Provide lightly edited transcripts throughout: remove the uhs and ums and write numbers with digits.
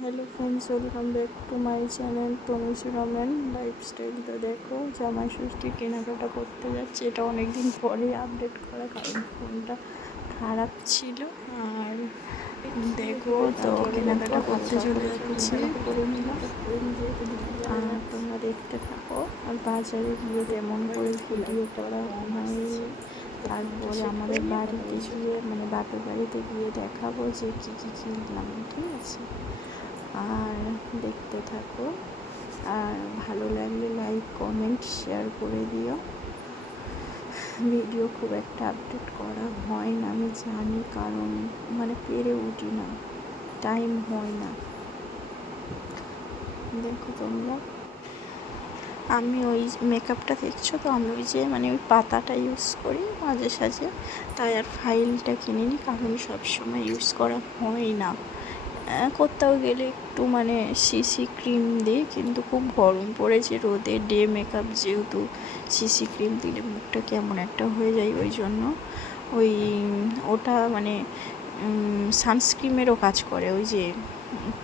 Hello friends, welcome back to my channel Tanushree Ramen lifestyle. তো দেখো, জামাই ষষ্ঠী কেনাকাটা করতে যাচ্ছি। এটা অনেক দিন পরেই আপডেট করা, কারণ ফোনটা খারাপ ছিল। আর দেখো, তো কেনাকাটা করতে চলে যাচ্ছি। আর তোমরা দেখতে থাকো। আর বাজারে গিয়ে তেমন করে ভিডিও করা হয়নি। তারপরে আমাদের বাড়িতে গিয়ে মানে বাপের বাড়িতে গিয়ে দেখাবো যে কী কী কিনলাম, ঠিক আছে? আর দেখতে থাকো। আর ভালো লাগলে লাইক কমেন্ট শেয়ার করে দিও। ভিডিও খুব একটা আপডেট করা হয় না, আমি জানি, কারণ মানে পেরে উঠি না, টাইম হয় না। দেখো তোমরা, আমি ওই মেকআপটা দেখছো তো, আমি ওই যে মানে ওই পাতাটা ইউজ করি মাঝে সাঝে, তাই আর ফাইলটা কিনিনি, কারণ সবসময় ইউজ করা হয় না। কোথাও গেলে একটু মানে সিসি ক্রিম দিই, কিন্তু খুব গরম পড়েছে, রোদে ডে মেকআপ যেহেতু, সিসি ক্রিম দিলে মুখটা কেমন একটা হয়ে যায়, ওই জন্য ওই ওটা মানে সানস্ক্রিমেরও কাজ করে, ওই যে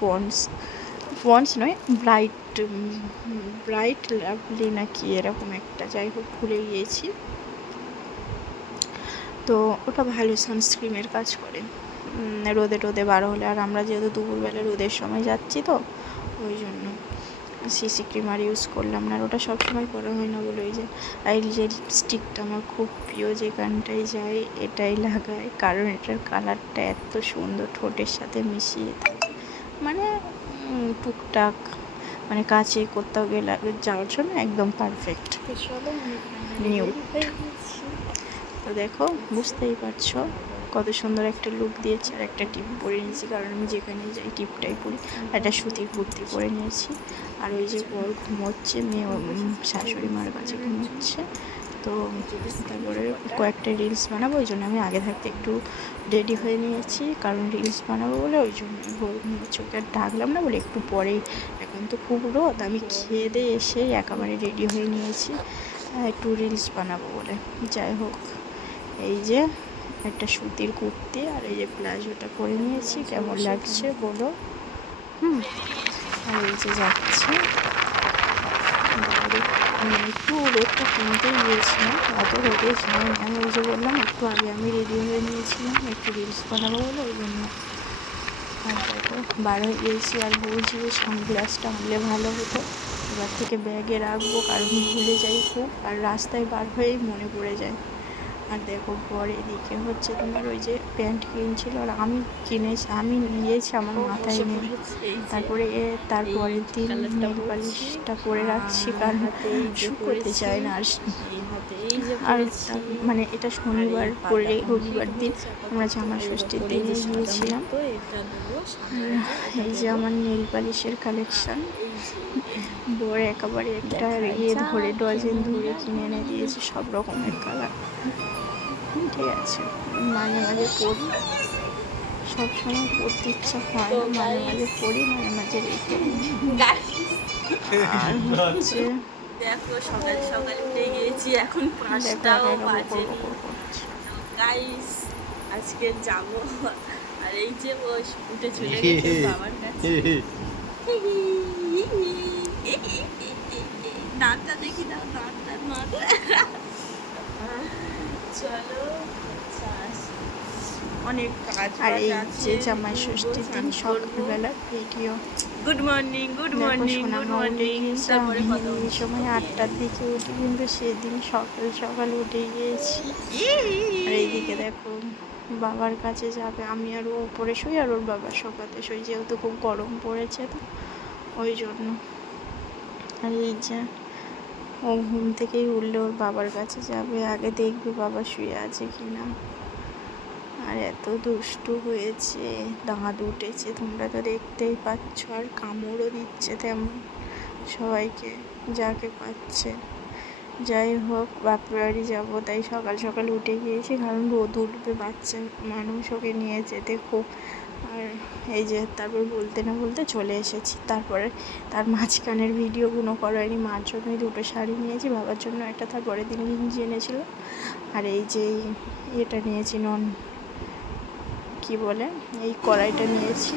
পন্ডস নয়, ব্রাইট লাভলি না কি এরকম একটা, যাই হোক ভুলে গিয়েছি। তো ওটা ভালো সানস্ক্রিমের কাজ করে রোদে বার হলে। আর আমরা যেহেতু দুপুরবেলা রোদের সময় যাচ্ছি, তো ওই জন্য সিসি ক্রিম আর ইউজ করলাম না। আর ওটা সবসময় করা হয় না বলে, ওই যে এই যে লিপস্টিকটা আমার খুব প্রিয়, যেখানটায় যাই এটাই লাগাই, কারণ এটার কালারটা এত সুন্দর, ঠোঁটের সাথে মিশিয়ে থাকে, মানে টুকটাক মানে কাছে কোথাও গেলে যাওয়ার জন্য একদম পারফেক্ট নিউড। তো দেখো, বুঝতেই পারছো কত সুন্দর একটা লুক দিয়েছে। আর একটা টিপ পরে নিয়েছি, কারণ আমি যেখানে যাই টিপটাই পরি। একটা সুতির কুর্তি পরে নিয়েছি। আর ওই যে বর ঘুমোচ্ছে, মেয়ে শাশুড়ি মার কাছে ঘুমোচ্ছে। তো তারপরে কয়েকটা রিলস বানাবো, ওই জন্য আমি আগে থাকতে একটু রেডি হয়ে নিয়েছি, কারণ রিলস বানাবো বলে। ওই জন্য চোখে আর ঢাকলাম না বলে একটু পরেই, এখন তো খুব রোদ, আমি খেয়ে দিয়ে এসেই একেবারে রেডি হয়ে নিয়েছি একটু রিলস বানাবো বলে। যাই হোক, এই যে একটা সুতির কুর্তি আর এই যে প্লাজোটা পরে নিয়েছি, কেমন লাগছে বলো? আর এই যে যাচ্ছে একটু রোদটা কমতেই গিয়েছিলাম, অত রোদে যাইনি। আমি ওই যে বললাম একটু আগে আমি রেডি হয়ে নিয়েছিলাম একটু রিলস বানাবো বলে, ওই জন্য। আর দেখো, বার হয়ে গিয়েছি। আর বলছি যে সানগ্লাসটা আনলে ভালো হতো, এবার থেকে ব্যাগে রাখবো, কারণ ভুলে যাই খুব, আর রাস্তায় বার হয়েই মনে পড়ে যায়। আর দেখো, বর এদিকে হচ্ছে তোমার ওই যে প্যান্ট কিনছিল, আর আমি নিয়েছি, আমার মাথায় নেই। তারপরে তারপরের দিন নেল পালিশটা পরে রাখছি, কারণ শুকোতে চায় না। আর মানে এটা শনিবার পরে রবিবার দিন আমরা জামা ষষ্ঠীর দিনে গিয়েছিলাম। এই যে আমার নেল পালিশের কালেকশান, বর একেবারে একটা ধরে ডজন ধরে কিনে এনে দিয়েছে, সব রকমের কালার। ঠিক আছে, মাঝে মাঝে পড়ি, সবসময় পড়তে ইচ্ছা হয় না, মাঝে মাঝে পড়ি, মাঝে মাঝে রেখে দিই। আর হচ্ছে দেখো, সকাল সকাল উঠে গিয়েছি, এখন 5টাও বাজেনি। গাইস, আজকে যাব। আর এই যে ও উঠে চলে গেছে বাবার কাছে। দাঁতটা দেখি দাও, দাঁতটা চলো। অনেক কাজ। আর এই যে জামাই ষষ্ঠীর দিন সকালবেলা video. Good morning, good morning, good morning. তারপরে এই সময় 8টার দিকে উঠি, কিন্তু সেদিন সকাল সকাল উঠে গিয়েছি। আর এইদিকে দেখো, বাবার কাছে যাবে, আমি আর ও উপরে শুই, আর ওর বাবা শোকাতে শুই, যেহেতু খুব গরম পড়েছে, তো ওই জন্য। আর এই যে ও ঘুম থেকেই উঠলে ওর বাবার কাছে যাবে, আগে দেখবে বাবা শুয়ে আছে কি না। আর এত দুষ্টু হয়েছে, দাঁত উঠেছে, তোমরা তো দেখতেই পাচ্ছ। আর কামড়ও দিচ্ছে তেমন সবাইকে, যাকে পাচ্ছে। যাই হোক, বাপের বাড়ি যাবো, তাই সকাল সকাল উঠে গিয়েছি, কারণ রোদ উঠবে, বাচ্চা মানুষ, ওকে নিয়ে যেতে খুব। আর এই যে তারপর বলতে না বলতে চলে এসেছি। তারপরে তার মাঝখানের ভিডিওগুলো করায়নি। মার জন্যই 2টো শাড়ি নিয়েছি, বাবার জন্য একটা, তারপরের দিন গিঞ্জি এনেছিল। আর এই যে এটা নিয়েছি, কি বলে, এই কড়াইটা নিয়েছি,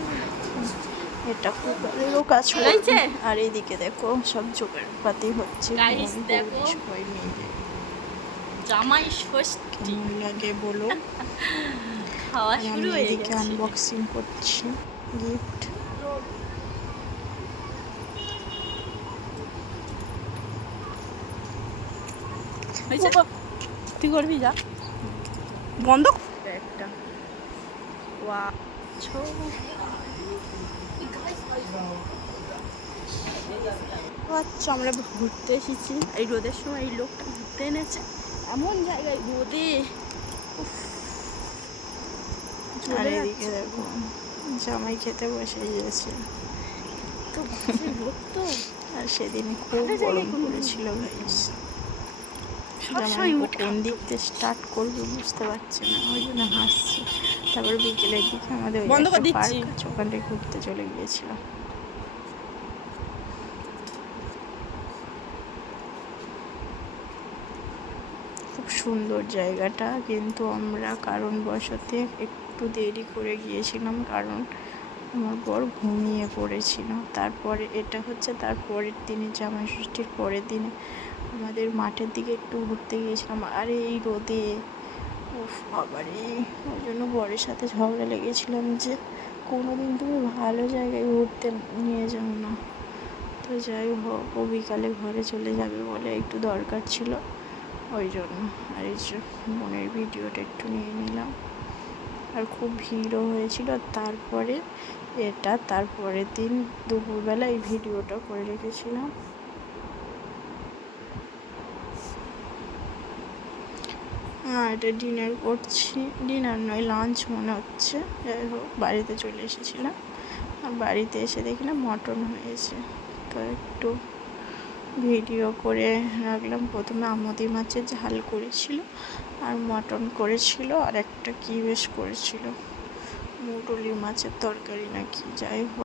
এটা কুকারেরও কাজ হয়েছে? করছে। আর এইদিকে দেখো সব জোগাড় পাতি হচ্ছে। Guys, বোন, দেখো। বৌদি সবাই মিলে। জামাই ষষ্ঠী কেমন লাগে বলো। খাওয়া আর শুরু আমি হয়ে এদিকে গেছে। আনবক্সিং করছি গিফট। হয়েছে? তুই করবি যা বন্ধ একটা আচ্ছা আমরা ঘুরতে এসেছি এই রোদের সময়। এই লোকটা ঘুরতে এনেছে এমন জায়গায় রোদে। উফ, আর জ্বলে এদিকে যাচ্ছে। দেখো জামাই খেতে বসে গিয়েছে। তো বাসে রোদ তো আর সেদিন খুব ভালো গরম জায়গায় কোনো পড়েছিল গাইস। সবসময় জামাই মুড কোন খারাপ দিক থেকে স্টার্ট করবে বুঝতে পারছে না, ওই জন্য হাসছে। তারপর বিকেলের দিকে আমাদের ওই বন্ধ করে একটা দিচ্ছি। পার্ক আছে, ওখানটায় ঘুরতে চলে গিয়েছিলাম। খুব সুন্দর জায়গাটা, কিন্তু আমরা কারণবশতে একটু দেরি করে গিয়েছিলাম, কারণ আমার বর ঘুমিয়ে পড়েছিল। তারপরে এটা হচ্ছে তার পরের দিনে, জামাই ষষ্ঠীর পরের দিনে আমাদের মাঠের দিকে একটু ঘুরতে গিয়েছিলাম। আর এই রোদে উফ বাবারে, ওই জন্য বরের সাথে ঝগড়া লেগেছিলাম যে কোনো দিন তুমি ভালো জায়গায় ঘুরতে নিয়ে যাও না। তো যাই হোক, ও বিকালে ঘরে চলে যাবে বলে একটু দরকার ছিল, ওই জন্য। আর এই যে বোনের ভিডিওটা একটু নিয়ে নিলাম। আর খুব ভিড়ও হয়েছিল। তারপরে এটা তারপরের দিন দুপুরবেলা এই ভিডিওটা করে রেখেছিলাম। এটা ডিনার করছি, ডিনার নয় লাঞ্চ মনে হচ্ছে। যাই হোক, বাড়িতে চলে এসেছিলাম, আর বাড়িতে এসে দেখলাম মটন হয়েছে, তো একটু ভিডিও করে রাখলাম। প্রথমে আমুদি মাছের ঝাল করেছিল, আর মটন করেছিল, আর একটা কী বেশ করেছিল, মুরলি মাছের তরকারি নাকি, যাই হোক।